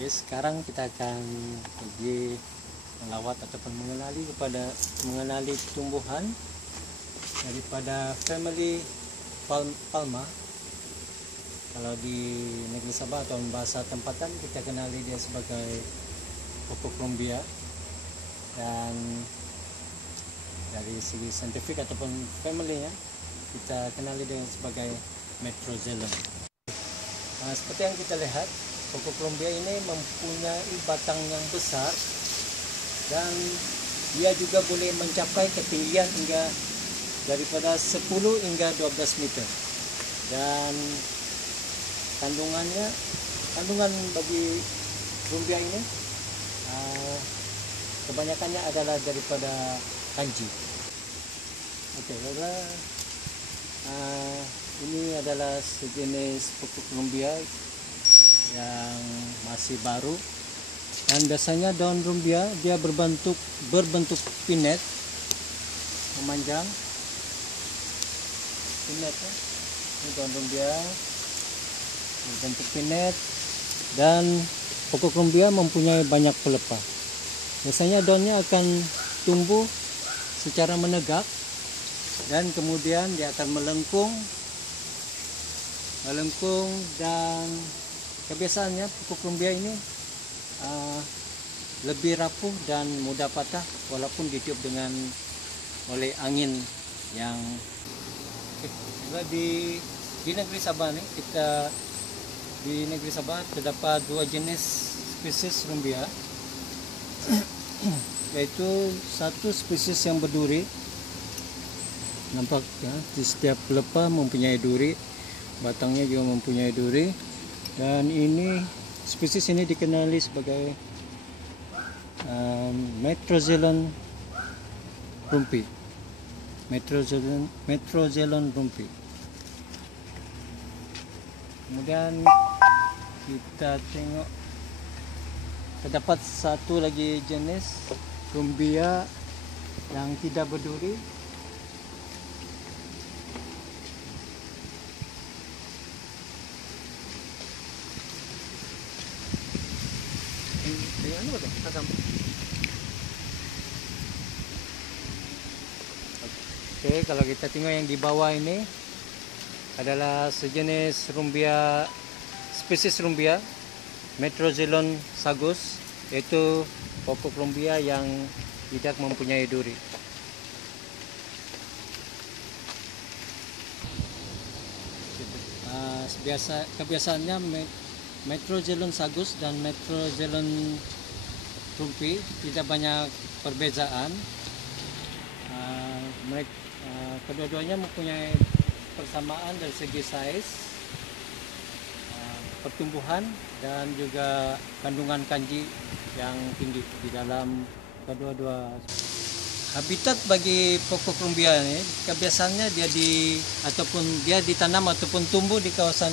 Oke, sekarang kita akan pergi melawat ataupun mengenali tumbuhan daripada family Palma. Kalau di negeri Sabah atau bahasa tempatan kita kenali dia sebagai Pocochrombia, dan dari segi saintifik ataupun family-nya kita kenali dia sebagai Metrozelon. Seperti yang kita lihat, Pocochrombia ini mempunyai batang yang besar dan dia juga boleh mencapai ketinggian hingga daripada 10 hingga 12 meter. Dan kandungan bagi Rumbia ini kebanyakannya adalah daripada kanji. Oke, ini adalah sejenis Pocochrombia yang masih baru, dan biasanya daun rumbia dia berbentuk pinet memanjang. Pinet ya. Ini daun rumbia berbentuk pinet, dan Pocochrombia mempunyai banyak pelepah. Biasanya daunnya akan tumbuh secara menegak dan kemudian dia akan melengkung, dan kebiasaannya Pocochrombia ini lebih rapuh dan mudah patah walaupun ditiup oleh angin yang di negeri Sabah nih. Di negeri Sabah terdapat dua jenis spesies rumbia, yaitu satu spesies yang berduri. Nampak ya, di setiap pelepah mempunyai duri, batangnya juga mempunyai duri. Dan ini spesies ini dikenali sebagai Metrozelon rumpi. Metrozelon rumpi. Kemudian kita tengok terdapat satu lagi jenis rumbia yang tidak berduri. Oke, kalau kita tengok yang di bawah ini adalah sejenis rumbia, spesies rumbia Metrozelon sagus, yaitu Pocochrombia yang tidak mempunyai duri. Kebiasaannya Metrozelon sagus dan Metrozelon rumpi tidak banyak perbezaan. Kedua-duanya mempunyai persamaan dari segi size, pertumbuhan, dan juga kandungan kanji yang tinggi di dalam kedua-dua. Habitat bagi Pocochrombia ini kebiasaannya dia ditanam ataupun tumbuh di kawasan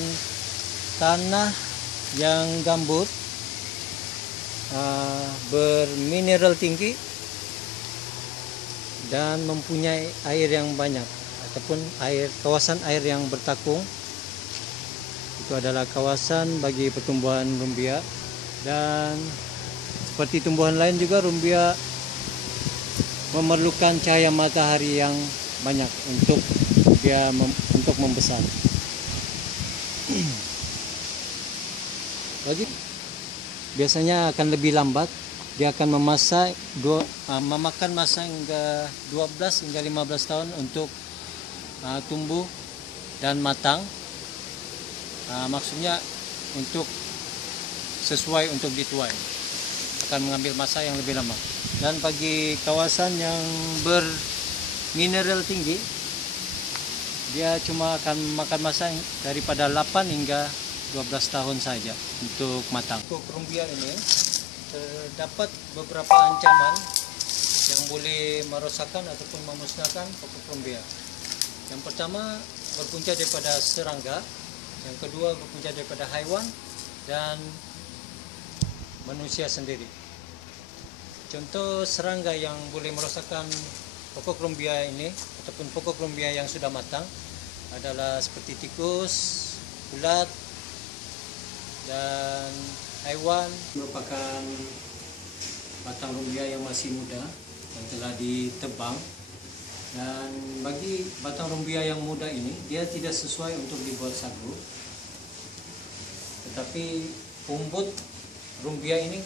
tanah yang gambut, bermineral tinggi, dan mempunyai air yang banyak ataupun kawasan air yang bertakung. Itu adalah kawasan bagi pertumbuhan rumbia. Dan seperti tumbuhan lain juga, rumbia memerlukan cahaya matahari yang banyak untuk membesar. Biasanya akan lebih lambat. Dia akan memakan masa hingga 12 hingga 15 tahun untuk tumbuh dan matang. Maksudnya untuk sesuai untuk dituai, akan mengambil masa yang lebih lama. Dan bagi kawasan yang bermineral tinggi, dia cuma akan makan masa daripada 8 hingga 12 tahun saja untuk matang. Pocochrombia ini terdapat beberapa ancaman yang boleh merosakkan ataupun memusnahkan Pocochrombia. Yang pertama berpunca daripada serangga, yang kedua berpunca daripada haiwan, dan manusia sendiri. Contoh serangga yang boleh merosakkan Pocochrombia ini ataupun Pocochrombia yang sudah matang adalah seperti tikus, ulat, dan Taiwan merupakan batang rumbia yang masih muda yang telah ditebang, dan bagi batang rumbia yang muda ini dia tidak sesuai untuk dibuat sagu, tetapi umbut rumbia ini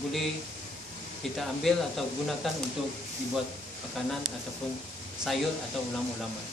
boleh kita ambil atau gunakan untuk dibuat makanan ataupun sayur atau ulam-ulaman.